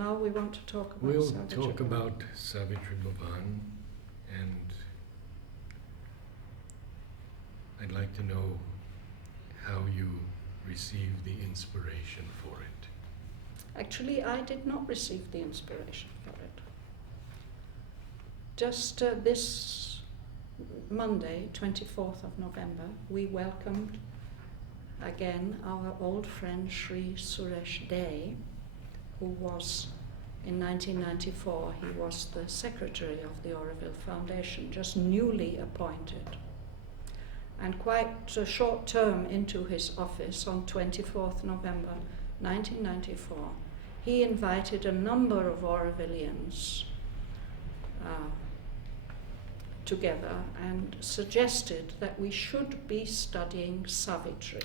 Now we want to talk about We'll Savitri talk Bhavan. about Savitri Bhavan, and I'd like to know how you received the inspiration for it. Actually, I did not receive the inspiration for it. Just this Monday, 24th of November, we welcomed again our old friend Sri Suresh Dey, who was, in 1994, he was the secretary of the Auroville Foundation, just newly appointed. And quite a short term into his office, on 24th November 1994, he invited a number of Aurovillians together and suggested that we should be studying Savitri.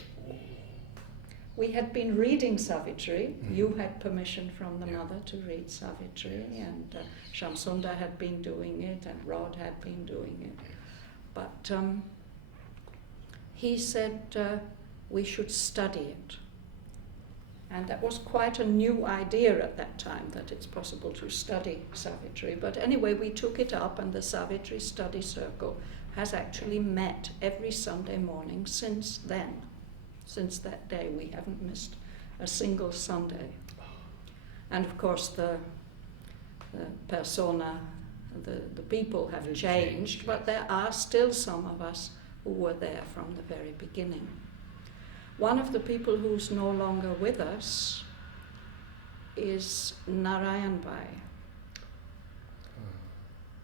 We had been reading Savitri. Mm-hmm. You had permission from the mother to read Savitri, yes. And Shamsunda had been doing it, and Rod had been doing it. But he said we should study it. And that was quite a new idea at that time, that it's possible to study Savitri. But anyway, we took it up, and the Savitri Study Circle has actually met every Sunday morning since then. Since that day, we haven't missed a single Sunday. And of course, the persona, the people have changed, but there are still some of us who were there from the very beginning. One of the people who's no longer with us is Narayan Bhai,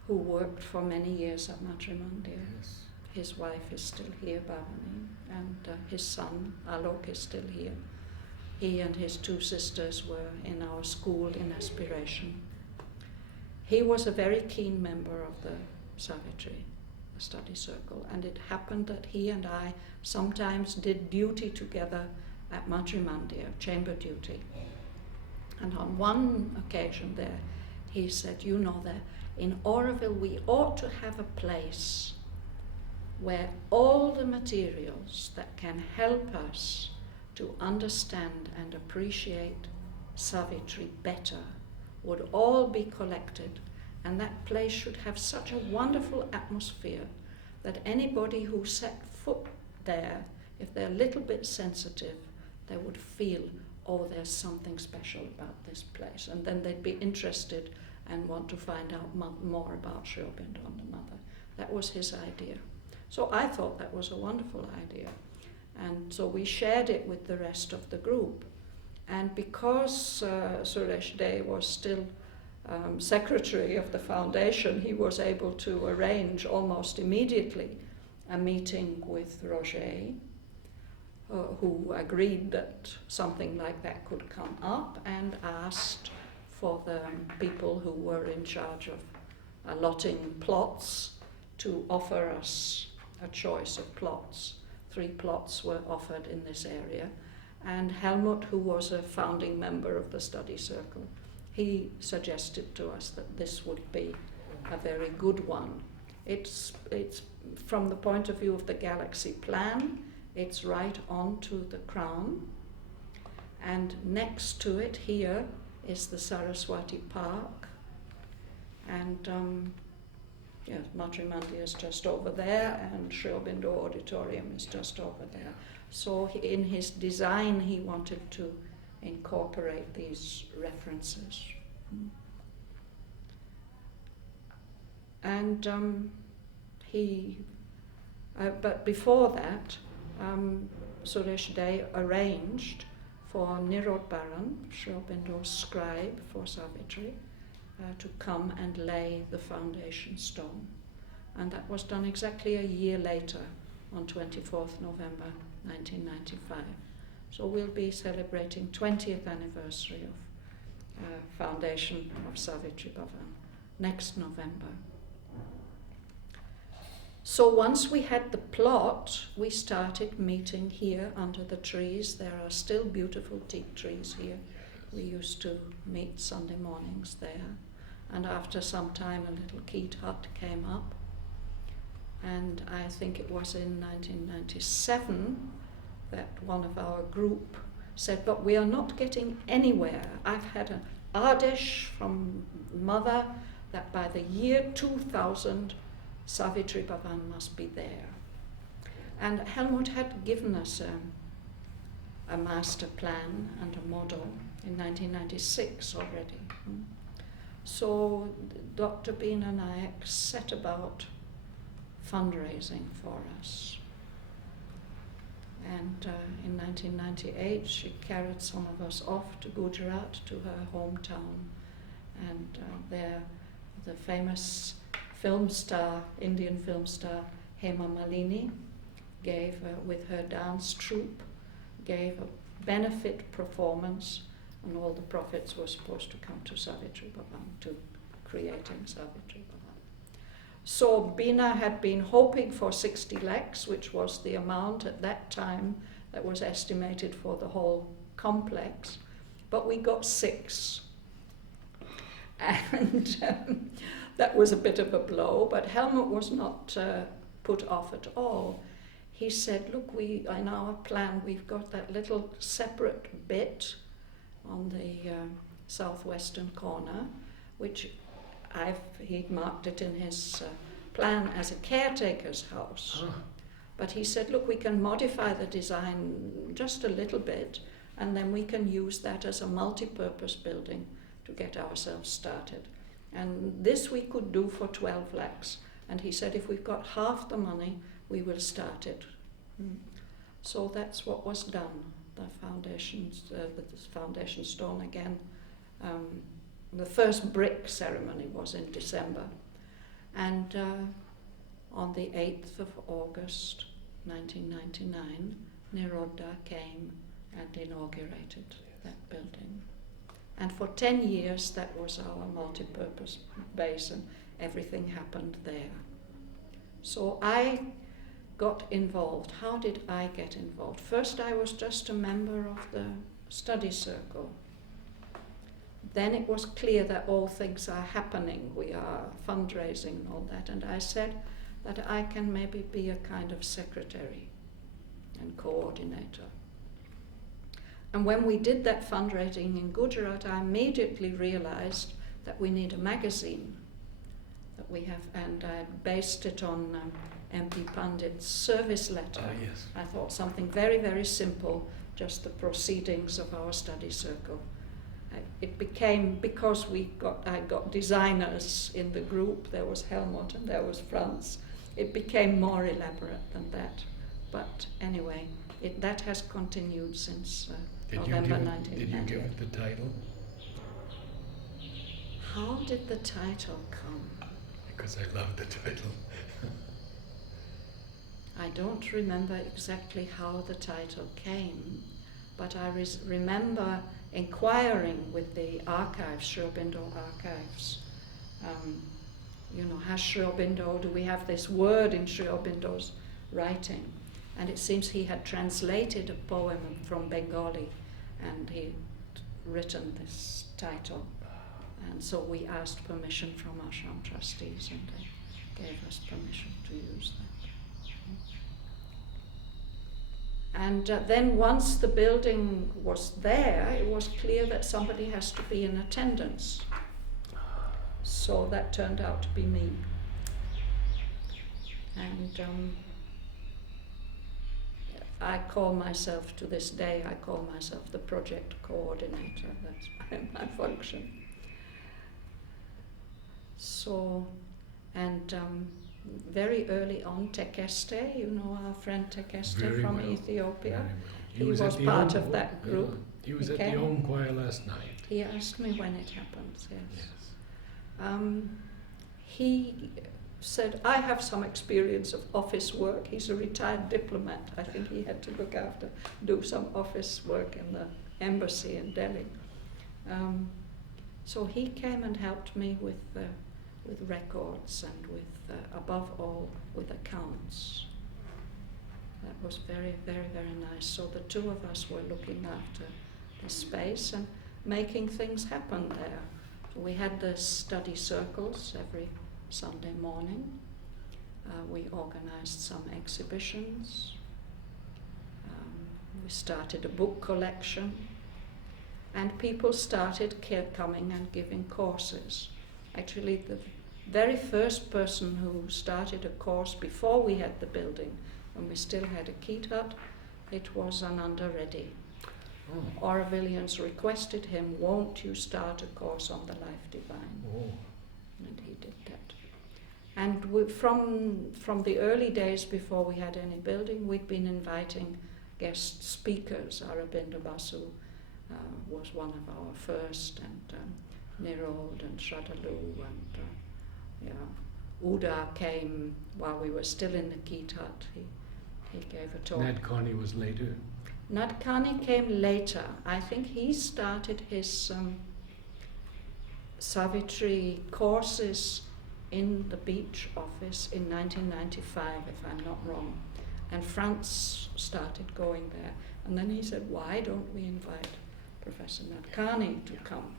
who worked for many years at Matrimandir. Yes. His wife is still here, Bhavani, and his son, Alok, is still here. He and his two sisters were in our school in Aspiration. He was a very keen member of the Savitri Study Circle, and it happened that he and I sometimes did duty together at Matrimandir, chamber duty. And on one occasion there, he said, you know, that in Auroville we ought to have a place where all the materials that can help us to understand and appreciate Savitri better would all be collected, and that place should have such a wonderful atmosphere that anybody who set foot there, if they're a little bit sensitive, they would feel, oh, there's something special about this place, and then they'd be interested and want to find out more about Sri Aurobindo and the mother. That was his idea. So I thought that was a wonderful idea. And so we shared it with the rest of the group. And because Suresh Dey was still secretary of the foundation, he was able to arrange almost immediately a meeting with Roger, who agreed that something like that could come up, and asked for the people who were in charge of allotting plots to offer us a choice of plots. 3 plots were offered in this area, and Helmut, who was a founding member of the study circle, he suggested to us that this would be a very good one. It's from the point of view of the galaxy plan, it's right onto the crown, and next to it here is the Saraswati Park, and yes, Matrimandir is just over there, and Sri Aurobindo Auditorium is just over there. So in his design, he wanted to incorporate these references. And but before that, Suresh Dey arranged for Narad Baran, Sri Aurobindo's scribe for Savitri, to come and lay the foundation stone. And that was done exactly a year later, on 24th November 1995. So we'll be celebrating 20th anniversary of foundation of Savitri Bhavan next November. So once we had the plot, we started meeting here under the trees. There are still beautiful teak trees here. We used to meet Sunday mornings there. And after some time, a little peat hut came up. And I think it was in 1997 that one of our group said, but we are not getting anywhere. I've had a Adesh from mother that by the year 2000 Savitri Bhavan must be there. And Helmut had given us a master plan and a model in 1996 already. So Dr. Bean and I set about fundraising for us. And in 1998 she carried some of us off to Gujarat, to her hometown. And there the famous film star, Indian film star Hema Malini gave, with her dance troupe, gave a benefit performance, and all the profits were supposed to come to Savitri Bhavan, to creating Savitri Bhavan. So Bina had been hoping for 60 lakhs, which was the amount at that time that was estimated for the whole complex, but we got 6. And that was a bit of a blow, but Helmut was not put off at all. He said, look, in our plan we've got that little separate bit on the southwestern corner, which he'd marked it in his plan as a caretaker's house. Ah. But he said, look, we can modify the design just a little bit, and then we can use that as a multi-purpose building to get ourselves started. And this we could do for 12 lakhs. And he said, if we've got half the money, we will start it. So that's what was done. The foundation stone again. The first brick ceremony was in December. And on the 8th of August 1999, Narad came and inaugurated that building. And for 10 years that was our multi-purpose base, and everything happened there. So I got involved. How did I get involved? First I was just a member of the study circle. Then it was clear that all things are happening. We are fundraising and all that. And I said that I can maybe be a kind of secretary and coordinator. And when we did that fundraising in Gujarat, I immediately realized that we need a magazine that we have, and I based it on MP Pandit's service letter. Yes. I thought something very, very simple, just the proceedings of our study circle. It became, because I got designers in the group, there was Helmut and there was Franz, it became more elaborate than that. But anyway, that has continued since November 1998. Did you give it the title? How did the title come? Because I love the title. I don't remember exactly how the title came, but I remember inquiring with the archives, Sri Aurobindo archives. Has Sri Aurobindo, do we have this word in Sri Aurobindo's writing? And it seems he had translated a poem from Bengali and he'd written this title. And so we asked permission from ashram trustees and they gave us permission to use that. And then once the building was there, it was clear that somebody has to be in attendance. So that turned out to be me. And I call myself, to this day, I call myself the project coordinator. That's my function. So, and very early on, Tekeste, our friend Tekeste Very from well. Ethiopia, Very well. he was at the part Om- of that group. He was He at the came. Om Choir last night. He asked me when it happens, yes. Yes. He said, I have some experience of office work. He's a retired diplomat. I think he had to do some office work in the embassy in Delhi. So he came and helped me with records and with, above all, with accounts. That was very, very, very nice. So the two of us were looking after the space and making things happen there. So we had the study circles every Sunday morning. We organized some exhibitions. We started a book collection. and people started coming and giving courses. Actually, the very first person who started a course before we had the building, when we still had a Keat hut, it was Ananda Reddy. Oh. Aurovilians requested him, won't you start a course on the life divine? Oh. And he did that. And from the early days before we had any building, we'd been inviting guest speakers. Aurobindo Basu was one of our first, and Narad and Shraddhavan, and Uda came while we were still in the Keat hut. He gave a talk. Nat Connie was later. Nat Connie came later. I think he started his Savitri courses in the beach office in 1995, if I'm not wrong. And Franz started going there. And then he said, why don't we invite Professor Nat Connie to come?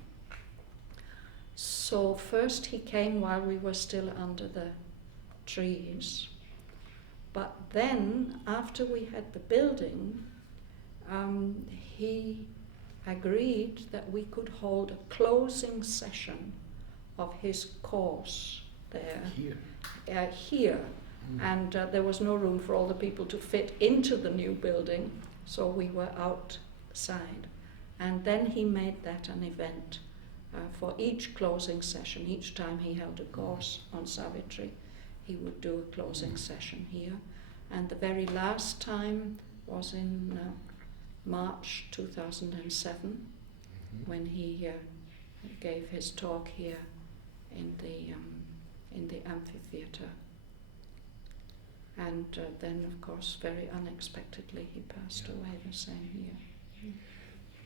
So first he came while we were still under the trees. But then, after we had the building, he agreed that we could hold a closing session of his course there. Here. And there was no room for all the people to fit into the new building, so we were outside. And then he made that an event for each closing session. Each time he held a course on Savitri, he would do a closing session here. And the very last time was in March 2007, when he gave his talk here in the amphitheatre. And then, of course, very unexpectedly, he passed away the same year.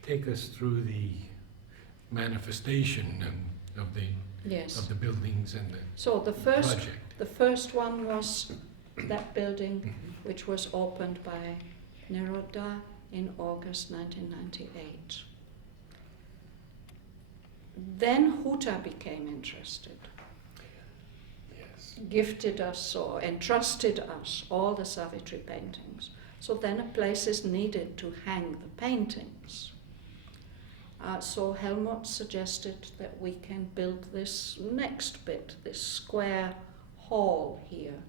Take us through the manifestation of the buildings and the project. The first one was that building, which was opened by Narad in August 1998. Then Huta became interested. Gifted us or entrusted us all the Savitri paintings. So then a place is needed to hang the paintings. So Helmut suggested that we can build this next bit, this square hall here.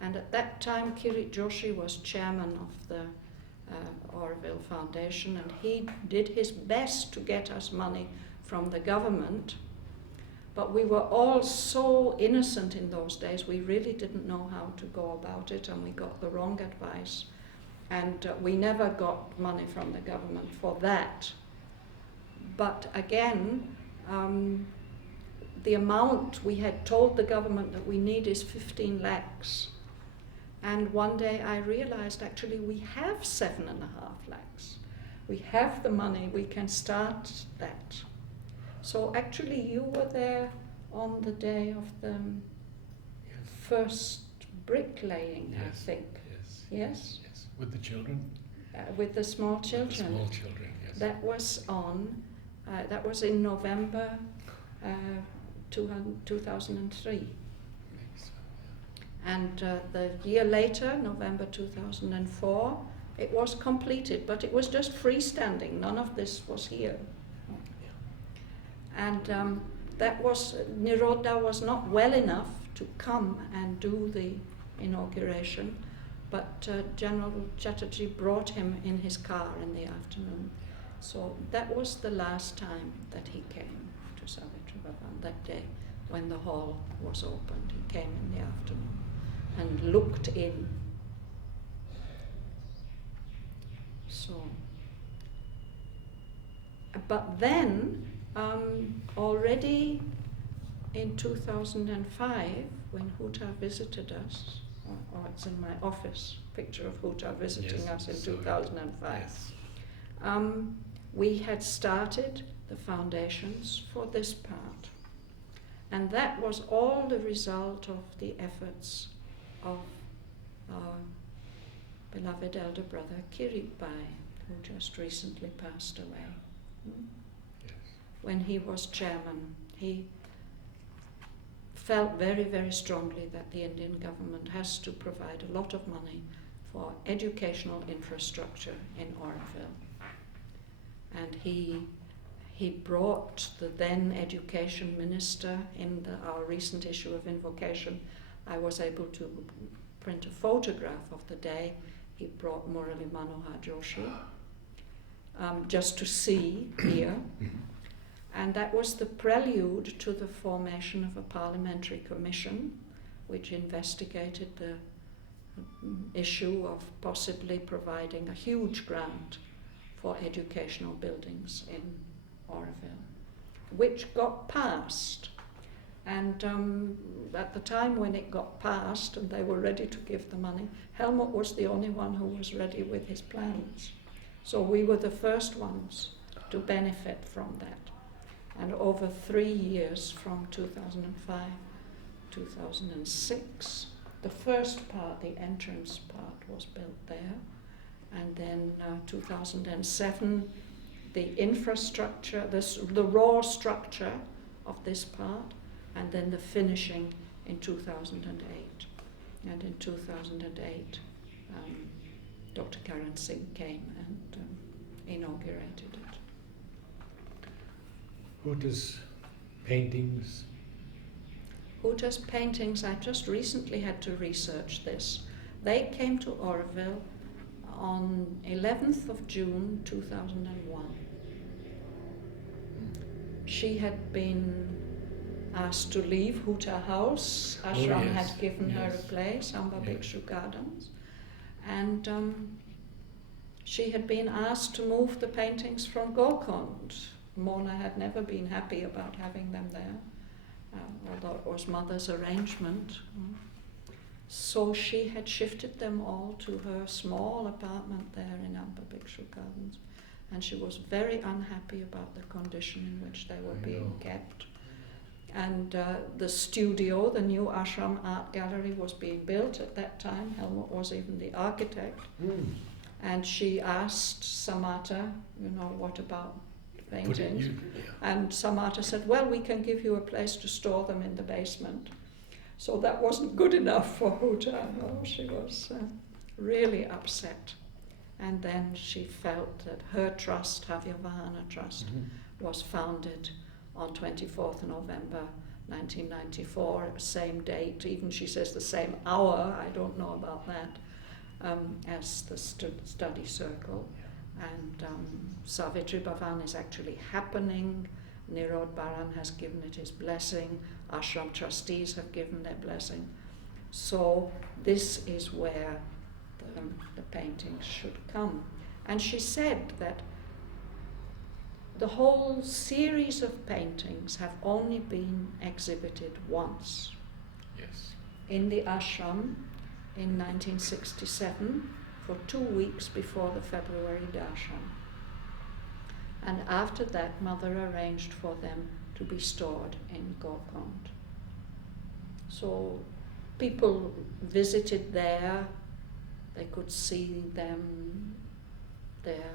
And at that time, Kirit Joshi was chairman of the Auroville Foundation, and he did his best to get us money from the government. But we were all so innocent in those days, we really didn't know how to go about it, and we got the wrong advice. And we never got money from the government for that. But again, the amount we had told the government that we need is 15 lakhs. And one day I realized actually we have 7.5 lakhs. We have the money, we can start that. So actually you were there on the day of the first bricklaying, I think. Yes? Yes. With the children? With the small children. With the small children, yes. That was in November 2003. And the year later, November 2004, it was completed, but it was just freestanding. None of this was here. And Nirodha was not well enough to come and do the inauguration, but General Chatterjee brought him in his car in the afternoon. So that was the last time that he came to Savitri Bhavan, that day when the hall was opened. He came in the afternoon and looked in. So, but then, already in 2005, when Huta visited us, or it's in my office, picture of Huta visiting us in 2005, we had started the foundations for this part. And that was all the result of the efforts of our beloved elder brother Kirit Bhai, who just recently passed away. Yes. When he was chairman, he felt very, very strongly that the Indian government has to provide a lot of money for educational infrastructure in Auroville. And he he brought the then education minister in our recent issue of Invocation. I was able to print a photograph of the day. He brought Murali Manohar Joshi just to see here. And that was the prelude to the formation of a parliamentary commission which investigated the issue of possibly providing a huge grant for educational buildings in Oroville, which got passed. And at the time when it got passed and they were ready to give the money, Helmut was the only one who was ready with his plans. So we were the first ones to benefit from that. And over 3 years, from 2005 2006, the first part, the entrance part, was built there. And then 2007, the infrastructure, the raw structure of this part, and then the finishing in 2008. And in 2008, Dr. Karan Singh came and inaugurated it. Hoota's paintings? Hoota's paintings, I just recently had to research this. They came to Oroville on 11th of June 2001. She had been asked to leave Hoota House. Ashram had given her a place, Amba Bhikshu Gardens. And she had been asked to move the paintings from Golconda. Mona had never been happy about having them there, although it was mother's arrangement. So she had shifted them all to her small apartment there in Amba Bhikshu Gardens. And she was very unhappy about the condition in which they were being kept. And the studio, the new Ashram Art Gallery, was being built at that time. Helmut was even the architect. And she asked Samata, what about paintings? And Samata said, well, we can give you a place to store them in the basement. So that wasn't good enough for Hoota. No, she was really upset. And then she felt that her trust, Havyavahana Trust, was founded on 24th November 1994, same date, even she says the same hour, I don't know about that, as the study circle. And Savitri Bhavan is actually happening. Narad Baran has given it his blessing. Ashram trustees have given their blessing. So this is where the paintings should come. And she said that the whole series of paintings have only been exhibited once. Yes. In the ashram in 1967 for 2 weeks before the February darshan. And after that, Mother arranged for them to be stored in Golconda. So people visited there, they could see them there,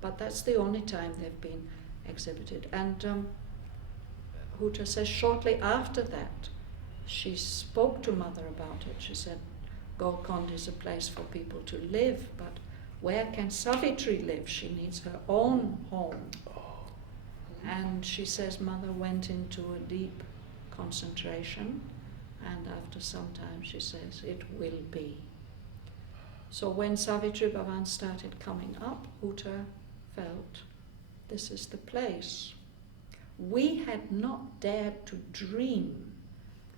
but that's the only time they've been exhibited. And Hoota says shortly after that, she spoke to Mother about it. She said, Golconda is a place for people to live, but where can Savitri live? She needs her own home. And she says Mother went into a deep concentration, and after some time she says, it will be. So when Savitri Bhavan started coming up, Hoota felt this is the place. We had not dared to dream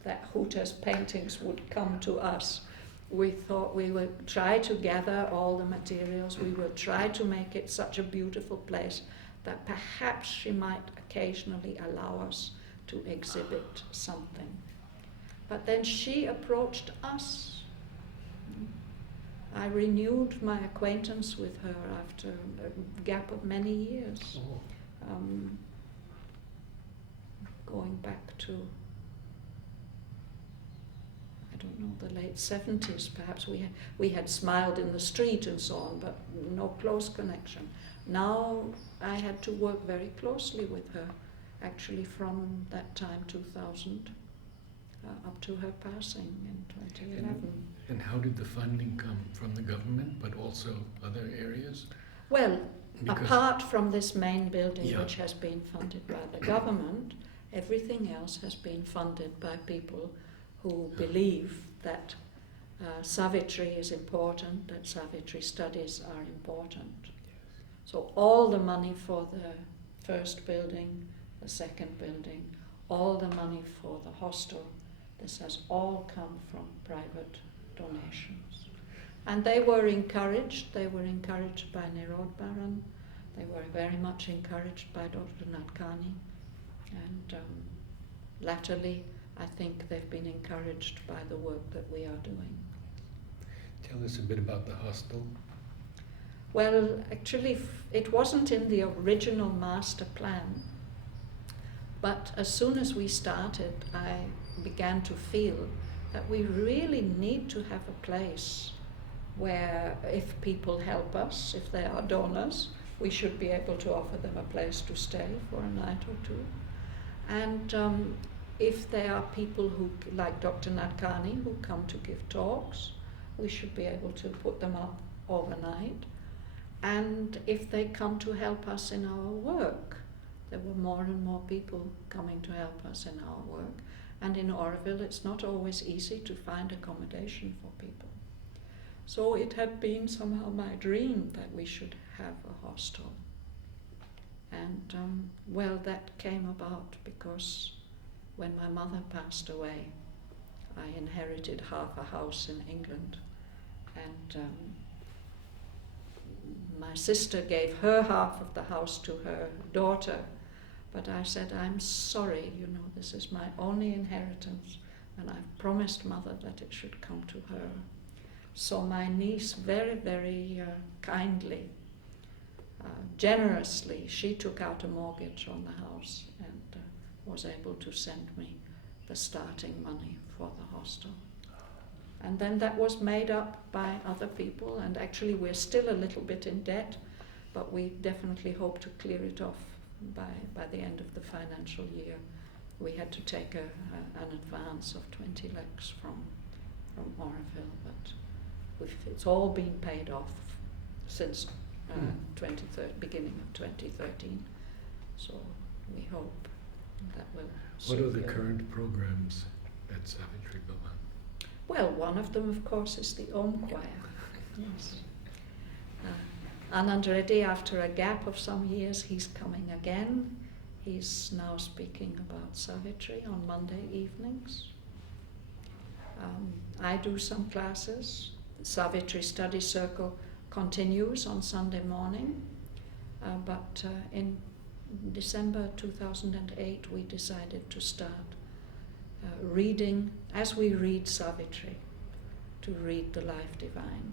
that Hoota's paintings would come to us. We thought we would try to gather all the materials, we would try to make it such a beautiful place that perhaps she might occasionally allow us to exhibit something. But then she approached us. I renewed my acquaintance with her after a gap of many years, going back to, I don't know, the late 70s perhaps. We had smiled in the street and so on, but no close connection. Now I had to work very closely with her, actually from that time, 2000, up to her passing in 2011. And how did the funding come? From the government, but also other areas? Well, Because apart from this main building, Yeah. which has been funded by the government, everything else has been funded by people who believe that Savitri is important, that Savitri studies are important. So all the money for the first building, the second building, all the money for the hostel, this has all come from private donations. And they were encouraged by Narad Bhavan, they were very much encouraged by Dr. Nadkarni, and latterly I think they've been encouraged by the work that we are doing. tell us a bit about the hostel. Well, actually, it wasn't in the original master plan, but as soon as we started, I began to feel that we really need to have a place where, if people help us, if they are donors, we should be able to offer them a place to stay for a night or two. And if there are people who, like Dr. Nadkarni, who come to give talks, we should be able to put them up overnight. And if they come to help us in our work, there were more and more people coming to help us in our work. And in Oroville, it's not always easy to find accommodation for people. So it had been somehow my dream that we should have a hostel. And well, that came about because when my mother passed away, I inherited half a house in England, and my sister gave her half of the house to her daughter, but I said, I'm sorry, this is my only inheritance, and I've promised Mother that it should come to her. So my niece very, very kindly, generously, she took out a mortgage on the house and was able to send me the starting money for the hostel. And then that was made up by other people, and actually we're still a little bit in debt, but we definitely hope to clear it off by the end of the financial year. We had to take an advance of 20 lakhs from Oroville, but it's all been paid off since beginning of 2013. So we hope that will What are the secure. current programs at Savitri Bhavan? Well, one of them, of course, is the Om Choir. Yes. Anand Reddy, after a gap of some years, he's coming again. He's now speaking about Savitri on Monday evenings. I do some classes. The Savitri Study Circle continues on Sunday morning, but in December 2008 we decided to start reading, as we read Savitri, to read the Life Divine.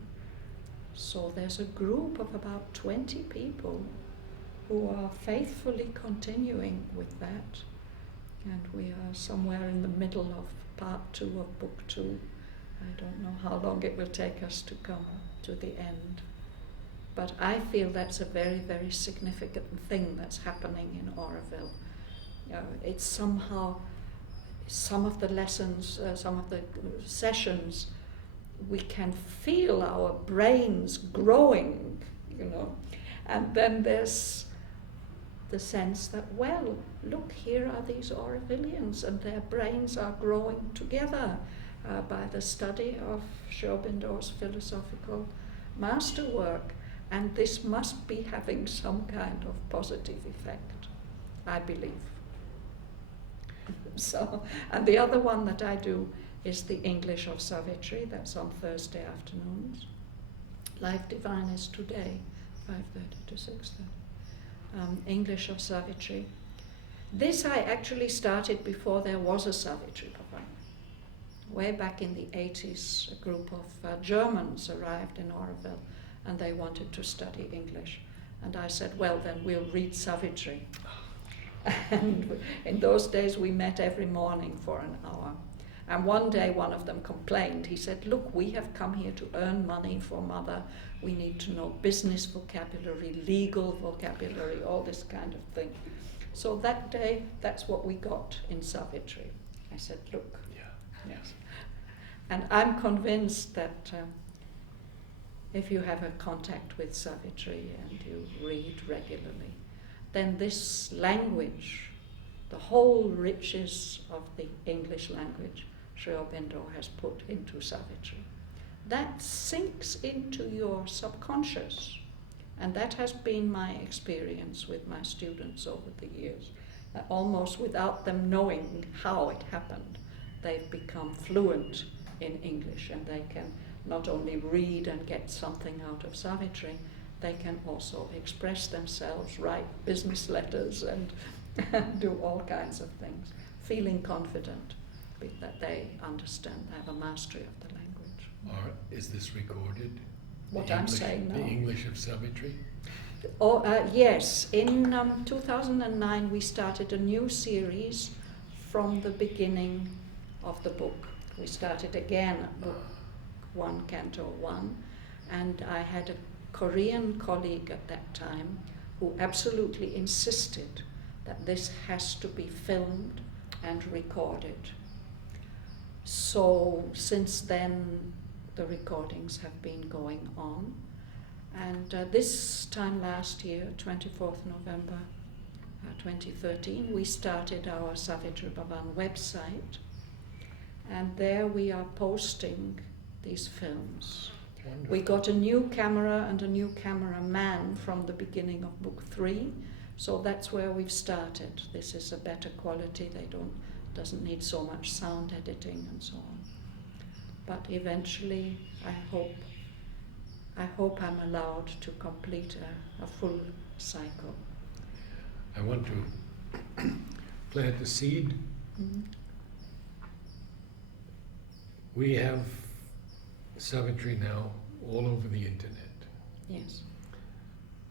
So there's a group of about 20 people who are faithfully continuing with that, and we are somewhere in the middle of part 2 of book 2. I don't know how long it will take us to come to the end. But I feel that's a very, very significant thing that's happening in Oroville. It's somehow, some of the lessons, some of the sessions, we can feel our brains growing, and then there's the sense that, well, look, here are these Orovillians and their brains are growing together by the study of Sri Aurobindo's philosophical masterwork, and this must be having some kind of positive effect, I believe. So, and the other one that I do is the English of Savitri. That's on Thursday afternoons. Life Divine is today, 5:30 to 6:30. English of Savitri. This I actually started before there was a Savitri Bhavan. Way back in the 80s, a group of Germans arrived in Oroville and they wanted to study English. And I said, well, then we'll read Savitri. And in those days we met every morning for an hour. And one day one of them complained. He said, look, we have come here to earn money for Mother. We need to know business vocabulary, legal vocabulary, all this kind of thing. So that day, that's what we got in Savitri. I said, look. Yeah. Yes. And I'm convinced that if you have a contact with Savitri and you read regularly, then this language, the whole riches of the English language, Sri Aurobindo has put into Savitri, that sinks into your subconscious. And that has been my experience with my students over the years. Almost without them knowing how it happened, they've become fluent in English, and they can not only read and get something out of Savitri, they can also express themselves, write business letters, and do all kinds of things, feeling confident that they understand, they have a mastery of the language. Is this recorded? What I'm saying now? The English of Savitri? Yes, in 2009 we started a new series from the beginning of the book. We started again at book 1, Canto 1, and I had a Korean colleague at that time who absolutely insisted that this has to be filmed and recorded. So since then the recordings have been going on. And this time last year, 24th November 2013, we started our Savitri Bhavan website. And there we are posting these films. Wonderful. We got a new camera and a new cameraman from the beginning of book 3. So that's where we've started. This is a better quality. Doesn't need so much sound editing and so on. But eventually, I hope I'm allowed to complete a full cycle. I want to plant a seed. Mm-hmm. We have Savitri now all over the internet. Yes.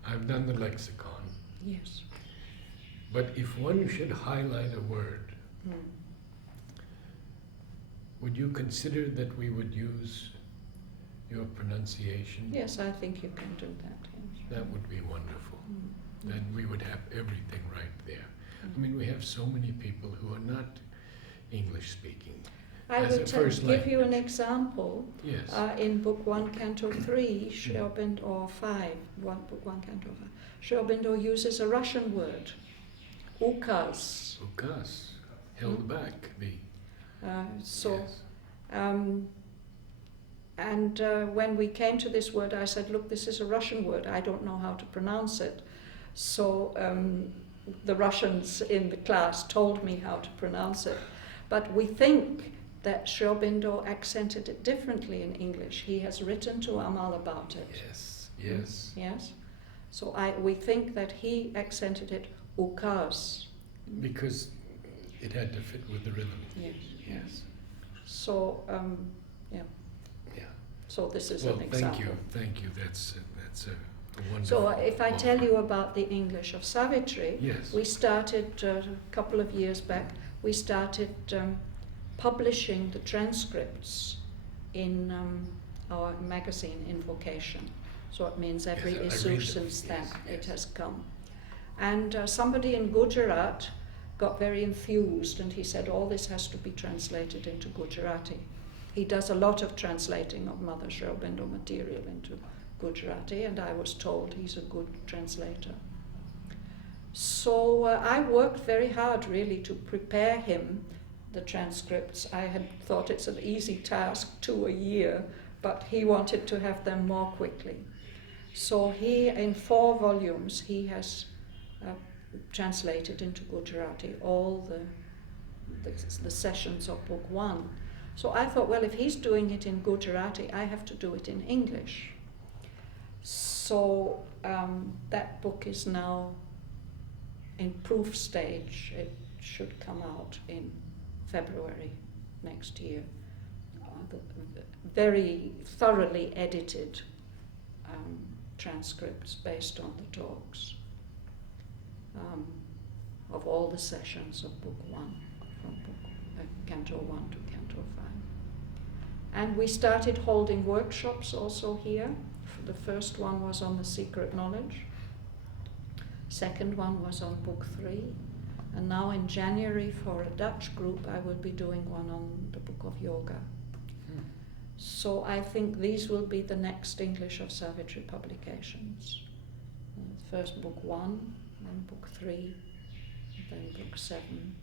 I've done the lexicon. Yes. But if one should highlight a word, would you consider that we would use your pronunciation? Yes, I think you can do that. Yes. That would be wonderful. Mm. Then we would have everything right there. I mean, we have so many people who are not English speaking. I as will a first give you an language. example. Yes. In book 1, Canto 3, Sri Aurobindo, or 5, book 1, Canto 5, Sri Aurobindo uses a Russian word, ukas. Ukas, held back. Yes. Yes. And when we came to this word, I said, look, this is a Russian word. I don't know how to pronounce it. So the Russians in the class told me how to pronounce it. But we think that Sri Aurobindo accented it differently in English. He has written to Amal about it. Yes, yes. Yes? So we think that he accented it ukas. Because it had to fit with the rhythm. Yes. Yes. So, yeah. Yeah. So this is Well, an example. thank you. That's a wonderful. So if I tell offer. you about the English of Savitri, Yes. we started a couple of years back, we started publishing the transcripts in our magazine Invocation. So it means every Yes, I issue read them. since then Yes, it yes. has come. And somebody in Gujarat got very enthused and he said, all this has to be translated into Gujarati. He does a lot of translating of Mother Sri Aurobindo material into Gujarati, and I was told he's a good translator. So I worked very hard really to prepare him the transcripts. I had thought it's an easy task, 2 a year, but he wanted to have them more quickly. So he, in 4 volumes, he has translated into Gujarati all the sessions of book 1. So I thought, well, if he's doing it in Gujarati, I have to do it in English. So that book is now in proof stage. It should come out in February next year. The very thoroughly edited transcripts based on the talks of all the sessions of book 1, from Canto 1 to Canto 5. And we started holding workshops also here. The first one was on the secret knowledge. Second one was on book 3. And now in January for a Dutch group I will be doing one on the book of yoga. So I think these will be the next English of Savitri publications. First book 1, then book 3, then book 7.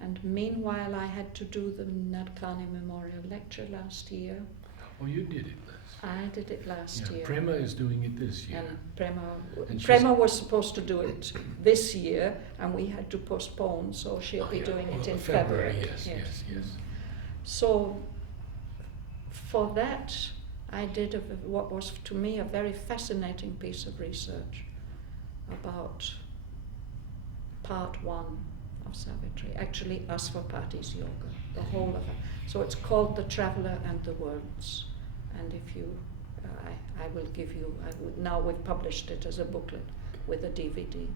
And meanwhile I had to do the Nadkarni Memorial Lecture last year. Oh, you did it last. I did it last year. Prema is doing it this year. And Prema was supposed to do it this year, and we had to postpone, so she'll be doing it in February. Yes. So for that, I did what was to me a very fascinating piece of research about part 1 of Savitri, actually Asvapati's yoga, the whole of it. So it's called The Traveller and the Worlds. And if you, I will give you, now we've published it as a booklet with a DVD.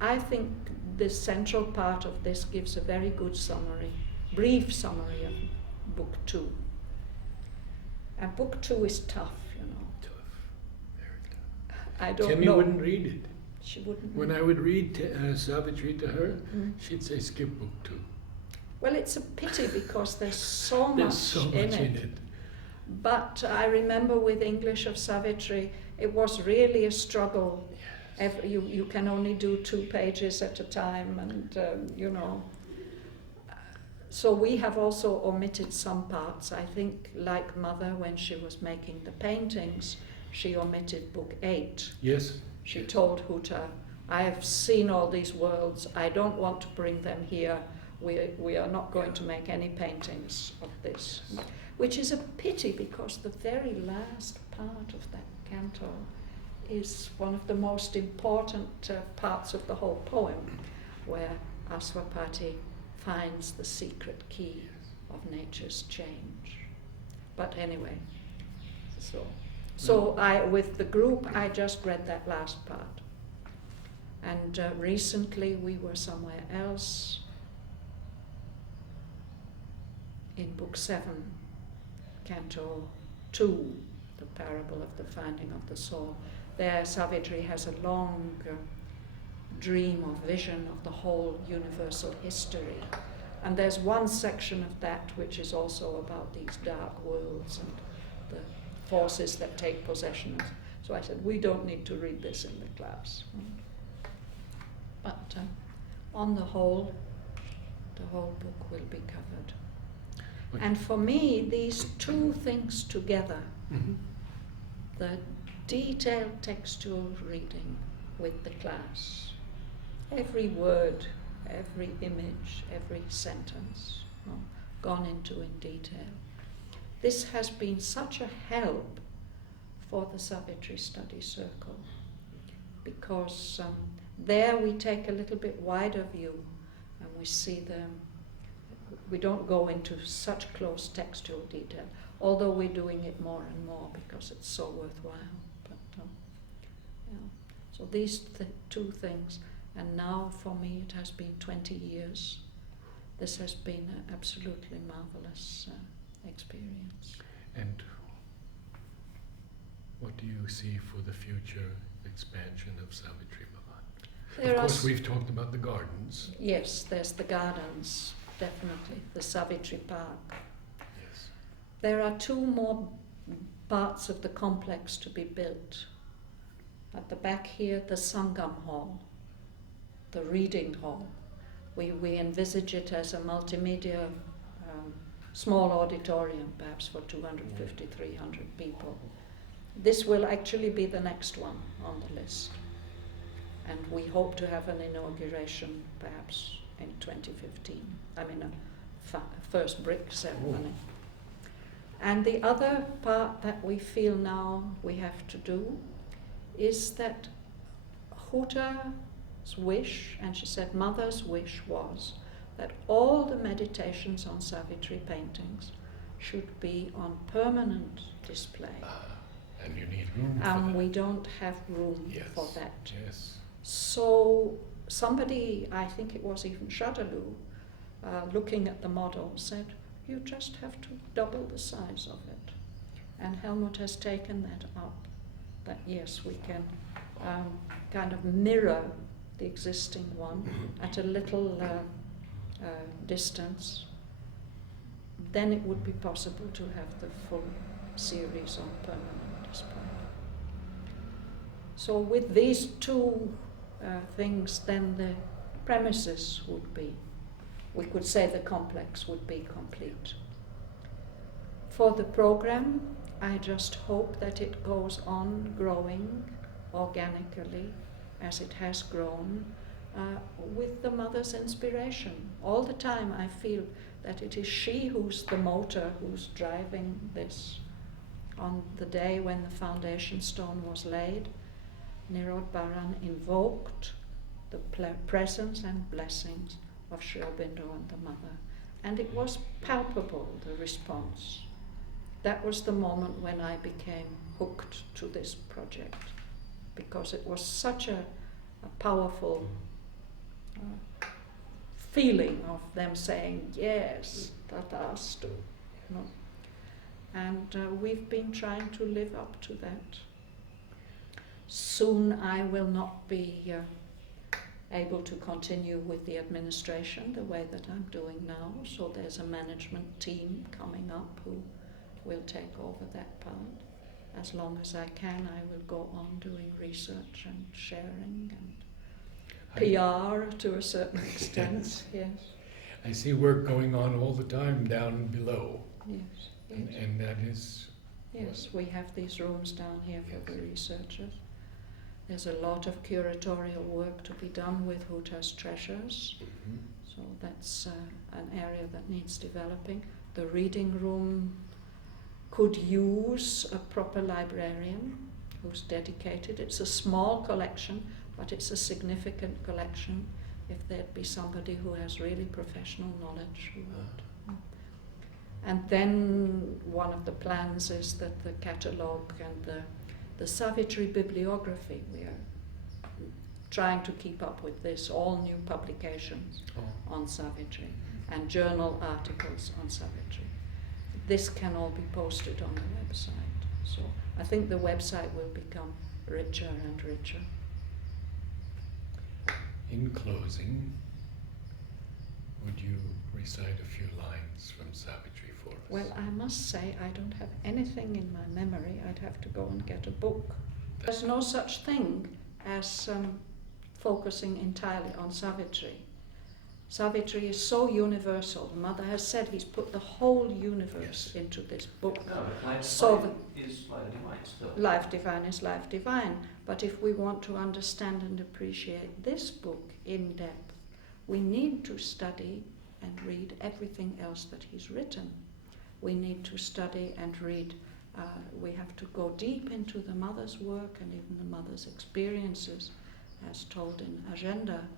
I think the central part of this gives a very good summary, brief summary of book 2. And book 2 is tough, you know. Tough, very tough. I don't Timmy know. wouldn't read it. She wouldn't. When I would read Savitri to her, she'd say, skip book 2. Well, it's a pity because there's so much in it. But I remember with English of Savitri, it was really a struggle. Yes. You can only do 2 pages at a time, and you know. So we have also omitted some parts. I think, like Mother, when she was making the paintings, she omitted book 8. Yes. She told Huta, I have seen all these worlds, I don't want to bring them here, we are not going to make any paintings of this. Which is a pity, because the very last part of that canto is one of the most important parts of the whole poem, where Asvapati finds the secret key of nature's change. But anyway, so I, with the group, I just read that last part. And recently we were somewhere else in book 7, canto 2, the parable of the finding of the soul. There Savitri has a long dream or vision of the whole universal history. And there's one section of that which is also about these dark worlds and the forces that take possession. So I said, we don't need to read this in the class. But on the whole book will be covered. Okay. And for me, these 2 things together, the detailed textual reading with the class, every word, every image, every sentence, gone into in detail. This has been such a help for the Savitri Study Circle, because there we take a little bit wider view, and we see them. We don't go into such close textual detail, although we're doing it more and more because it's so worthwhile. But so these 2 things, and now for me it has been 20 years. This has been an absolutely marvelous experience. And what do you see for the future expansion of Savitri Bhavan? Of course, we've talked about the gardens. Yes, there's the gardens, definitely, the Savitri Park. Yes. There are 2 more parts of the complex to be built. At the back here, the Sangam Hall, the reading hall. We envisage it as a multimedia small auditorium, perhaps for 250, 300 people. This will actually be the next one on the list. And we hope to have an inauguration perhaps in 2015. I mean, a first brick ceremony. And the other part that we feel now we have to do is that Huta's wish, and she said Mother's wish, was that all the meditations on Savitri paintings should be on permanent display. And you need room for And that. we don't have room for that. Yes. So somebody, I think it was even Shraddhavan, looking at the model, said, you just have to double the size of it. And Helmut has taken that up, that yes, we can kind of mirror the existing one at a little distance. then it would be possible to have the full series on permanent display. So with these two things, then the premises would be, we could say the complex would be complete. For the program, I just hope that it goes on growing organically as it has grown with the mother's inspiration. All the time I feel that it is she who's the motor, who's driving this. On the day when the foundation stone was laid, Narad Bhavan invoked the presence and blessings of Sri Aurobindo and the mother. And it was palpable, the response. That was the moment when I became hooked to this project, because it was such a powerful feeling of them saying, yes, tatastu. You know? And we've been trying to live up to that. Soon I will not be able to continue with the administration the way that I'm doing now, so there's a management team coming up who will take over that part. As long as I can, I will go on doing research and sharing and PR to a certain extent. Yes. I see work going on all the time down below. Yes. Yes. And that is... Yes, we have these rooms down here for the researchers. There's a lot of curatorial work to be done with Huta's treasures. Mm-hmm. So that's an area that needs developing. The reading room could use a proper librarian who's dedicated. It's a small collection, but it's a significant collection. If there'd be somebody who has really professional knowledge who would. And then one of the plans is that the catalogue and the Savitri bibliography, we are trying to keep up with this, all new publications on Savitri and journal articles on Savitri. This can all be posted on the website. So I think the website will become richer and richer. In closing, would you recite a few lines from Savitri for us? Well, I must say I don't have anything in my memory. I'd have to go and get a book. There's no such thing as focusing entirely on Savitri. Savitri is so universal. The mother has said he's put the whole universe into this book. No, but So is life divine still. Life divine is life divine. But if we want to understand and appreciate this book in depth, we need to study and read everything else that he's written. We need to study and read. We have to go deep into the mother's work and even the mother's experiences, as told in Agenda.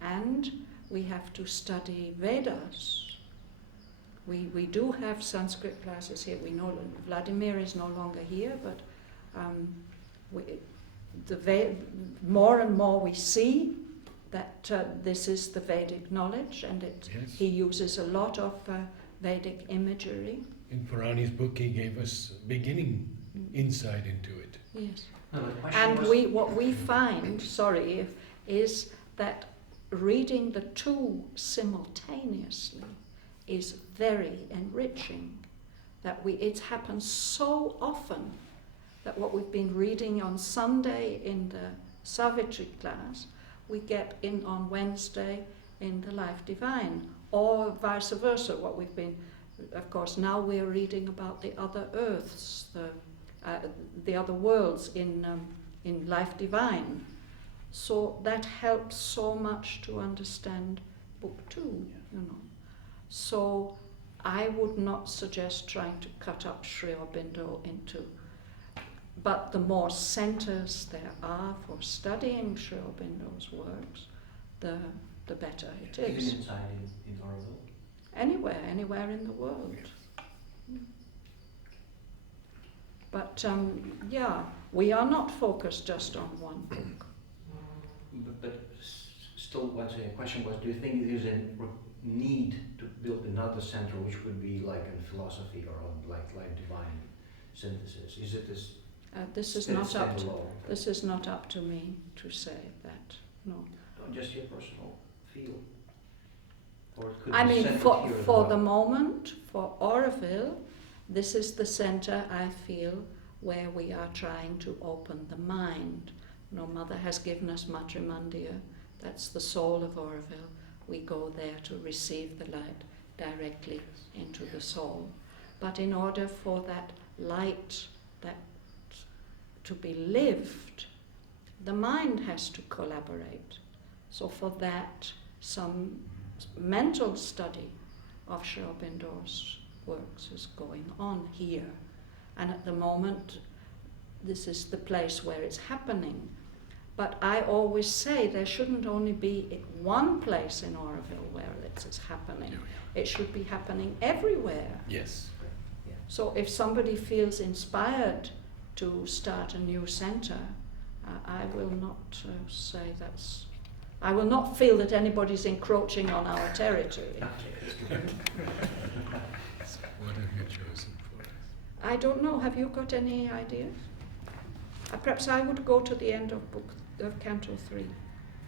And we have to study Vedas. We do have Sanskrit classes here. We know Vladimir is no longer here, but more and more we see that this is the Vedic knowledge, and he uses a lot of Vedic imagery. In Purani's book, he gave us beginning insight into it. Yes. No, And what we find, is that reading the two simultaneously is very enriching. That it happens so often that what we've been reading on Sunday in the Savitri class, we get in on Wednesday in the Life Divine, or vice versa. What we've been, of course, now we're reading about the other earths, the other worlds in Life Divine. So that helps so much to understand Book 2, you know. So I would not suggest trying to cut up Sri Aurobindo into, but the more centers there are for studying Sri Aurobindo's works, the better it is. Even inside in Aurobindo? Anywhere in the world. But we are not focused just on one book. But still, the question was, do you think there's a need to build another center which would be like in philosophy or on like divine synthesis? Is it this? This is not up to me to say that. No. Just your personal feel. Or it could I be mean, centered here as for well. the moment, for Oroville, this is the center, I feel, where we are trying to open the mind. No, Mother has given us Matrimandia. That's the soul of Oroville. We go there to receive the light directly into the soul. But in order for that light that to be lived, the mind has to collaborate. So for that, some mental study of Sri Aurobindo's works is going on here. And at the moment, this is the place where it's happening. But I always say there shouldn't only be one place in Oroville where this is happening. It should be happening everywhere. Yes. Yeah. So if somebody feels inspired to start a new center, I will not say that's... I will not feel that anybody's encroaching on our territory. So what have you chosen for us? I don't know. Have you got any ideas? Perhaps I would go to the end of Canto 3.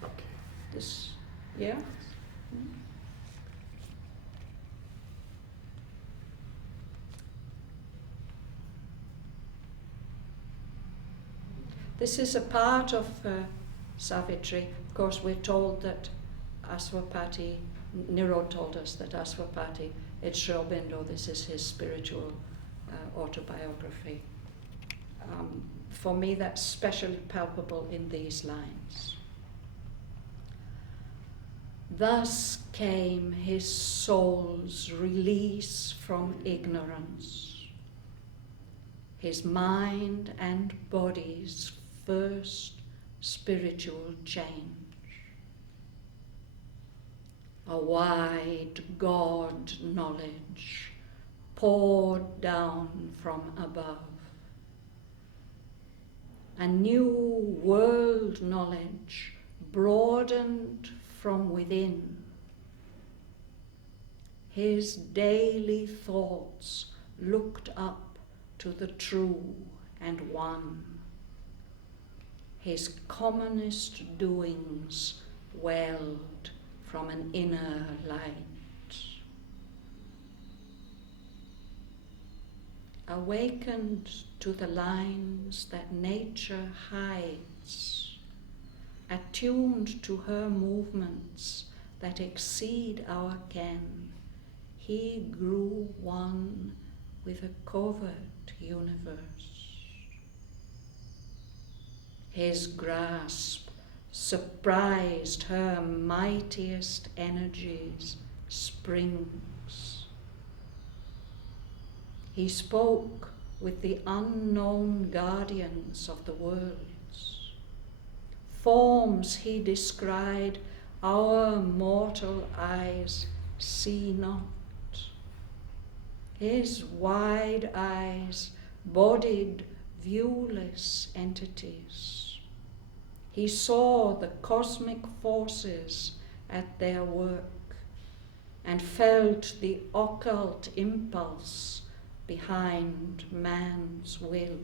Okay. This, yeah? This is a part of Savitri. Of course, we're told that Aswapati, Narad told us that Aswapati, it's Sri Aurobindo, this is his spiritual autobiography. For me, that's especially palpable in these lines. Thus came his soul's release from ignorance, his mind and body's first spiritual change. A wide God knowledge poured down from above. A new world knowledge broadened from within. His daily thoughts looked up to the true and one. His commonest doings welled from an inner light. Awakened to the lines that nature hides, attuned to her movements that exceed our ken, he grew one with a covert universe. His grasp surprised her mightiest energies' springs. He spoke with the unknown guardians of the worlds. Forms he descried our mortal eyes see not. His wide eyes bodied viewless entities. He saw the cosmic forces at their work and felt the occult impulse behind man's will.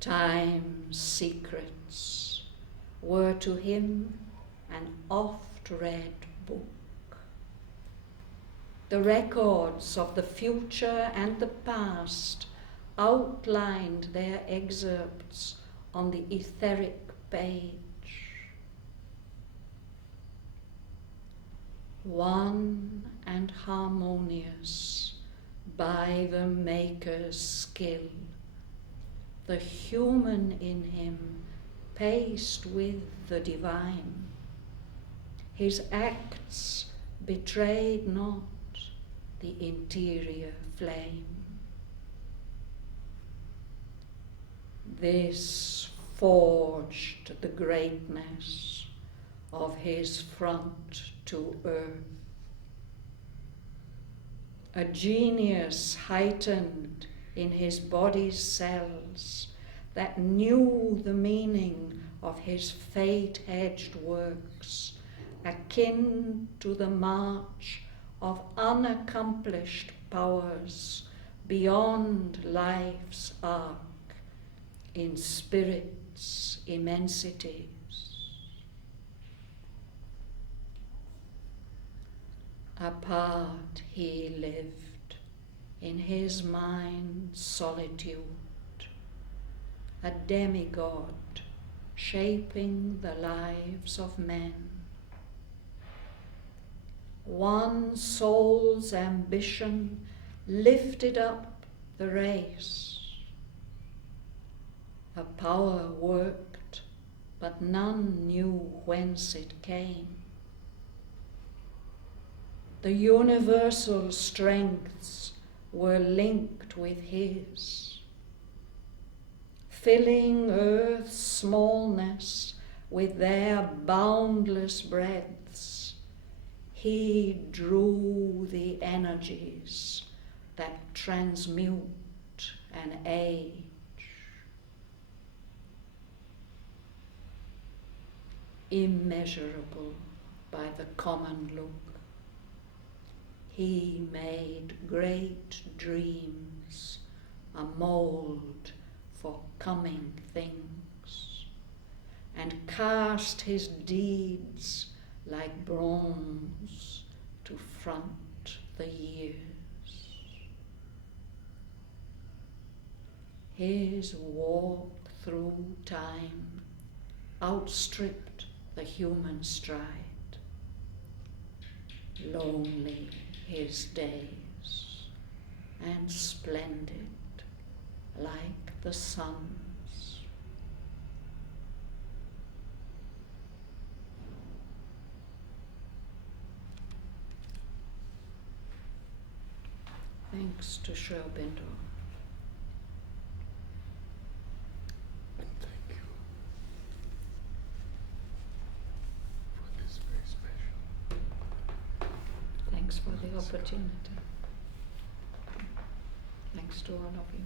Time's secrets were to him an oft-read book. The records of the future and the past outlined their excerpts on the etheric page. One and harmonious by the Maker's skill, the human in him paced with the divine. His acts betrayed not the interior flame. This forged the greatness of his front to earth. A genius heightened in his body's cells that knew the meaning of his fate-hedged works, akin to the march of unaccomplished powers beyond life's arc in spirit's immensities. Apart he lived, in his mind's solitude, a demigod shaping the lives of men. One soul's ambition lifted up the race. A power worked, but none knew whence it came. The universal strengths were linked with his, filling earth's smallness with their boundless breadths. He drew the energies that transmute an age. Immeasurable by the common look, he made great dreams a mould for coming things, and cast his deeds like bronze to front the years. His walk through time outstripped the human stride. Lonely his days, and splendid like the sun's. Thanks to Shraddhavan. Thank you for this very special. Thanks for the opportunity. Thanks to all of you.